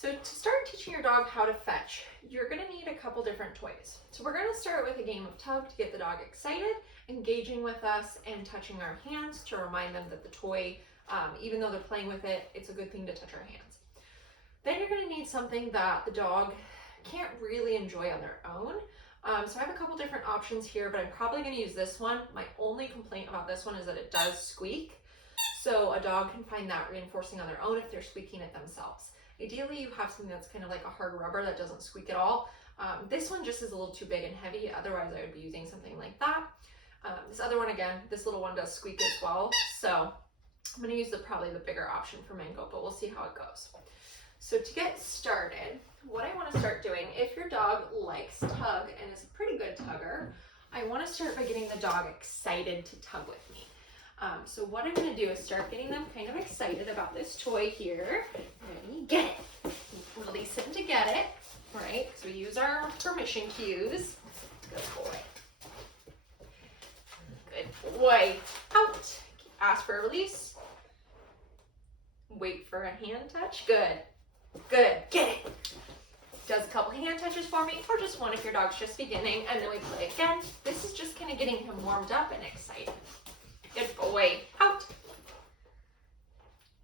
So to start teaching your dog how to fetch, you're going to need a couple different toys. So we're going to start with a game of tug to get the dog excited, engaging with us, and touching our hands to remind them that the toy, even though they're playing with it, it's a good thing to touch our hands. Then you're going to need something that the dog can't really enjoy on their own. So I have a couple different options here, but I'm probably going to use this one. My only complaint about this one is that it does squeak. So a dog can find that reinforcing on their own if they're squeaking it themselves. Ideally, you have something that's kind of like a hard rubber that doesn't squeak at all. This one just is a little too big and heavy. Otherwise, I would be using something like that. This other one, again, this little one does squeak as well. So I'm going to use probably the bigger option for Mango, but we'll see how it goes. So to get started, what I want to start doing, if your dog likes tug and is a pretty good tugger, I want to start by getting the dog excited to tug with me. So what I'm going to do is start getting them kind of excited about this toy here. Ready? Get it. Release him to get it, right? So we use our permission cues. Good boy. Good boy. Out. Ask for a release. Wait for a hand touch. Good. Good. Get it. Does a couple hand touches for me, or just one if your dog's just beginning, and then we play again. This is just kind of getting him warmed up and excited. Good boy. Out.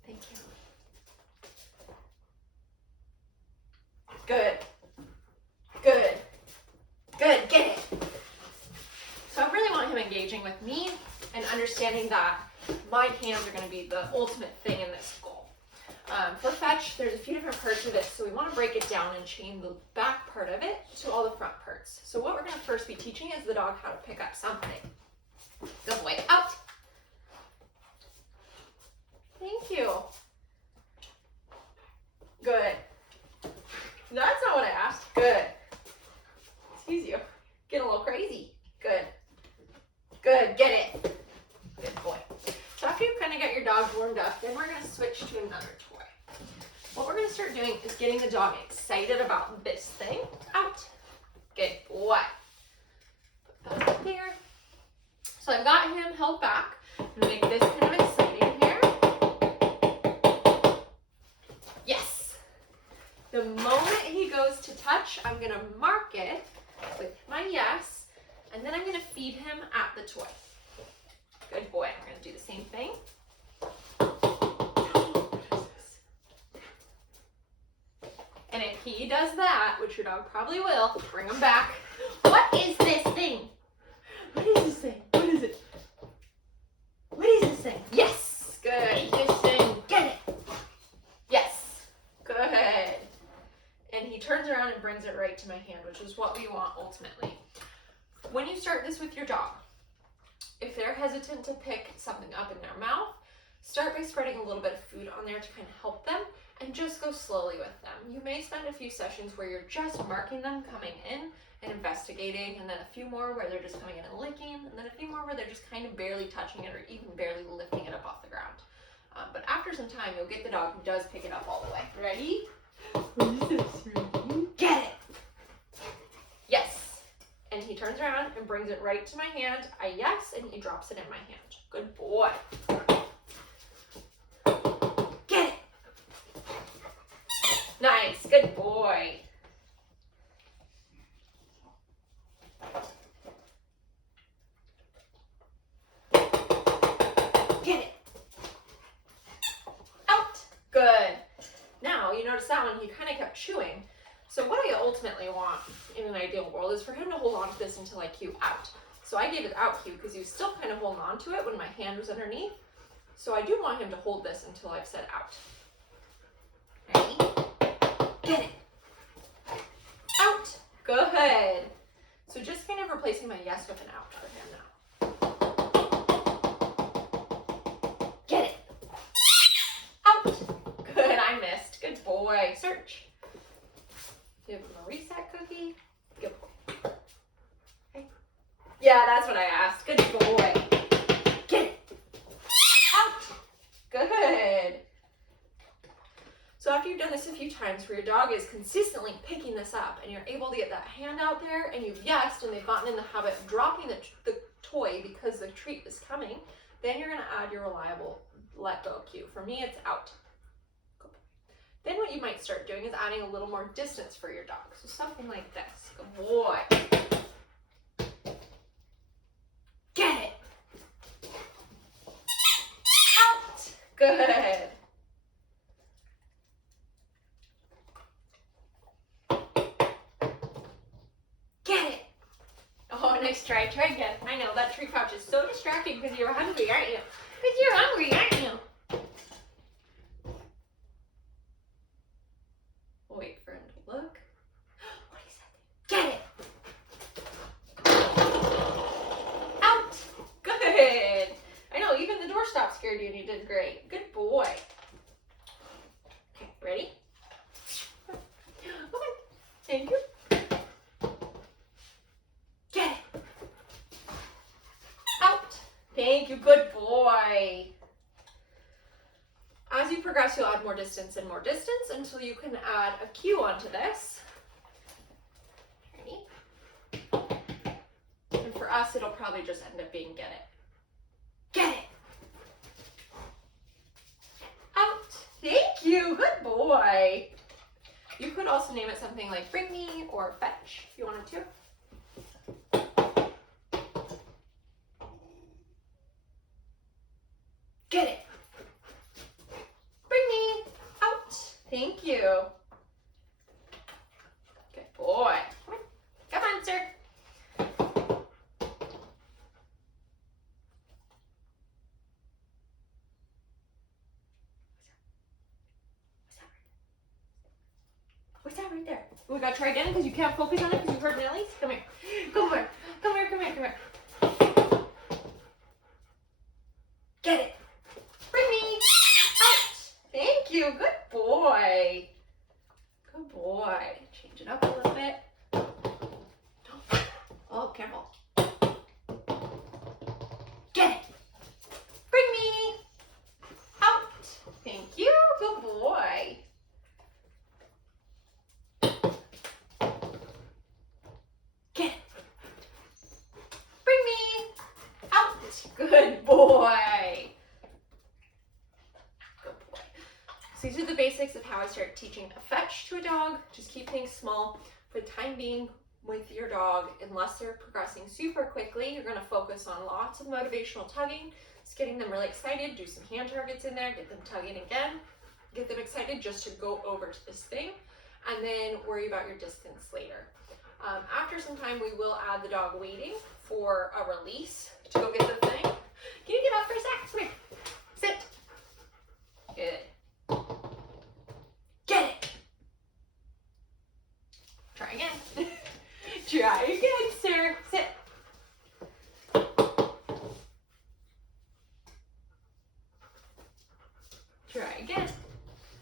Thank you. Good. Good. Good. Get it. So I really want him engaging with me and understanding that my hands are going to be the ultimate thing in this goal. For fetch, there's a few different parts of this, so we want to break it down and chain the back part of it to all the front parts. So what we're going to first be teaching is the dog how to pick up something. Good boy. Out. Thank you. Good. That's not what I asked. Good. Excuse you. Get a little crazy. Good. Good. Get it. Good boy. So after you kind of get your dog warmed up, then we're going to switch to another toy. What we're going to start doing is getting the dog excited about this thing. Out. Good boy. Put that up here. So I've got him held back. I'm going to make this kind of exciting here. Yes. The moment he goes to touch, I'm going to mark it with my yes, and then I'm going to feed him at the toy. Good boy. I'm going to do the same thing. And if he does that, which your dog probably will, bring him back. What is this thing? What is this thing? What is it? What is this thing? Yes. Good. This thing. Get it. Yes. Good. And he turns around and brings it right to my hand, which is what we want ultimately. When you start this with your dog, if they're hesitant to pick something up in their mouth, start by spreading a little bit of food on there to kind of help them, and just go slowly with them. You may spend a few sessions where you're just marking them coming in and investigating, and then a few more where they're just coming in and licking, and then a few more where they're just kind of barely touching it or even barely lifting it up off the ground. But after some time, you'll get the dog who does pick it up all the way. Ready? Get it! Yes. And he turns around and brings it right to my hand. I yes, and he drops it in my hand. Good boy. Get it. Nice. Good boy. Get it. Out. Good. Now, you notice that one, he kind of kept chewing. So what I ultimately want in an ideal world is for him to hold on to this until I cue out. So I gave it out cue because he was still kind of holding on to it when my hand was underneath. So I do want him to hold this until I've said out. Ready? Get it. Out. Good. So just kind of replacing my yes with an out for him now. Get it. Out. Good. I missed. Good boy. Search. Give him a reset cookie. Good boy. Okay. Yeah, that's what I asked. Good boy. Get it. Out. Good. So after you've done this a few times where your dog is consistently picking this up and you're able to get that hand out there and you've yesed and they've gotten in the habit of dropping the toy because the treat is coming, then you're going to add your reliable let go cue. For me, it's out. Then what you might start doing is adding a little more distance for your dog. So something like this. Good boy. Get it. Out. Good. Get it. Oh, nice try. Try again. I know, that tree couch is so distracting because you're hungry, aren't you? Because you're hungry, aren't you? Wait for him to look. What is that? Get it. Out. Good. I know, even the doorstop scared you and you did great. Good boy. Okay, ready? Come on. Thank you. Get it. Out. Thank you. Good boy. As you progress, you'll add more distance and more distance until you can add a cue onto this. Ready? And for us, it'll probably just end up being get it. Get it. Out. Thank you. Good boy. You could also name it something like bring me or fetch if you wanted to. Get it. Bring me. Out. Thank you. Good boy. Come on, sir. What's that right there? We gotta try again because you can't focus on it because you heard Nellie's. Come here. Come here. Come here. Come here. Come here. Get it. Bring me. Out. Thank you. Good boy. Good boy. Change it up a little bit. Oh, careful. Get it. Bring me. Out. Thank you. Good boy. Get it. Bring me. Out. Good boy. Good boy. So these are the basics of how I start teaching a fetch to a dog. Just keep things small for the time being with your dog. Unless they're progressing super quickly, you're going to focus on lots of motivational tugging. Just getting them really excited. Do some hand targets in there. Get them tugging again. Get them excited just to go over to this thing. And then worry about your distance later. After some time, we will add the dog waiting for a release to go get the thing. Can you get up for a sec? Come here. Sit. Good. Get it. Try again. Try again, sir. Sit. Try again.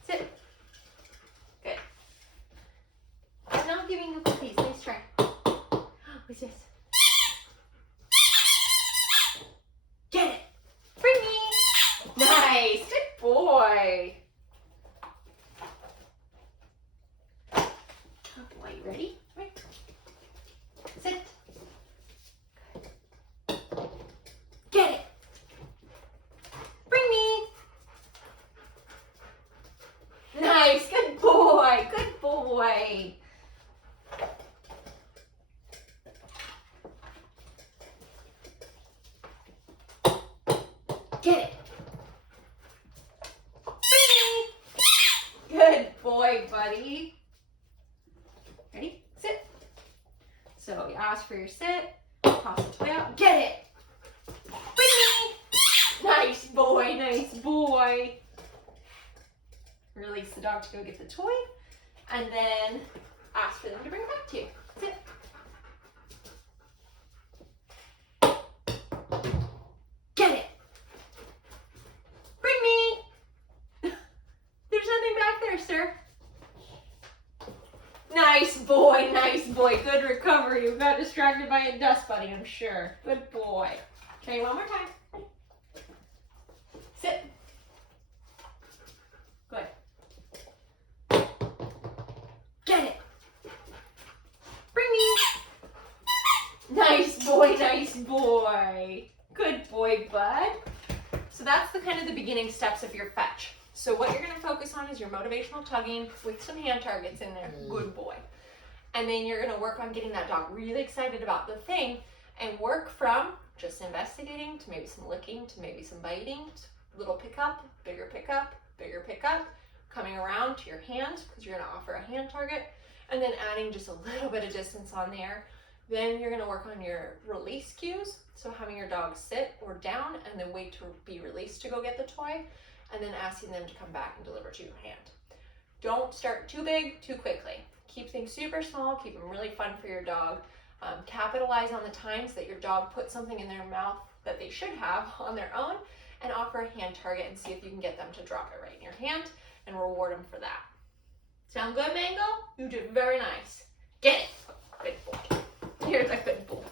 Sit. Good. I'm not giving you cookies. Nice try. What's this? Get it. Bring me. Nice. Good boy. Good boy. You ready? Right. Sit. Good. Get it. Bring me. Nice. Good boy. Good boy. Get it. Bring me. Good boy, buddy. Ready? Sit. So you ask for your sit. Toss the toy out. Get it. Bring me. Nice boy. Nice boy. Release the dog to go get the toy. And then ask for them to bring it back to you. Sit. Get it. Bring me. There's nothing back there, sir. Nice boy, nice boy. Good recovery. You got distracted by a dust bunny, I'm sure. Good boy. Try one more time. Sit. Good. Get it. Bring me. Nice boy, nice boy. Good boy, bud. So that's the kind of the beginning steps of your fetch. So what you're going to focus on is your motivational tugging with some hand targets in there. Good boy. And then you're going to work on getting that dog really excited about the thing and work from just investigating to maybe some licking to maybe some biting, little pickup, bigger pickup, bigger pickup, coming around to your hand because you're going to offer a hand target, and then adding just a little bit of distance on there. Then you're going to work on your release cues, so having your dog sit or down and then wait to be released to go get the toy, and then asking them to come back and deliver to your hand. Don't start too big too quickly. Keep things super small, keep them really fun for your dog. Capitalize on the times that your dog puts something in their mouth that they should have on their own, and offer a hand target and see if you can get them to drop it right in your hand and reward them for that. Sound good, Mango? You did very nice. Get it. Good boy. You're the good boy.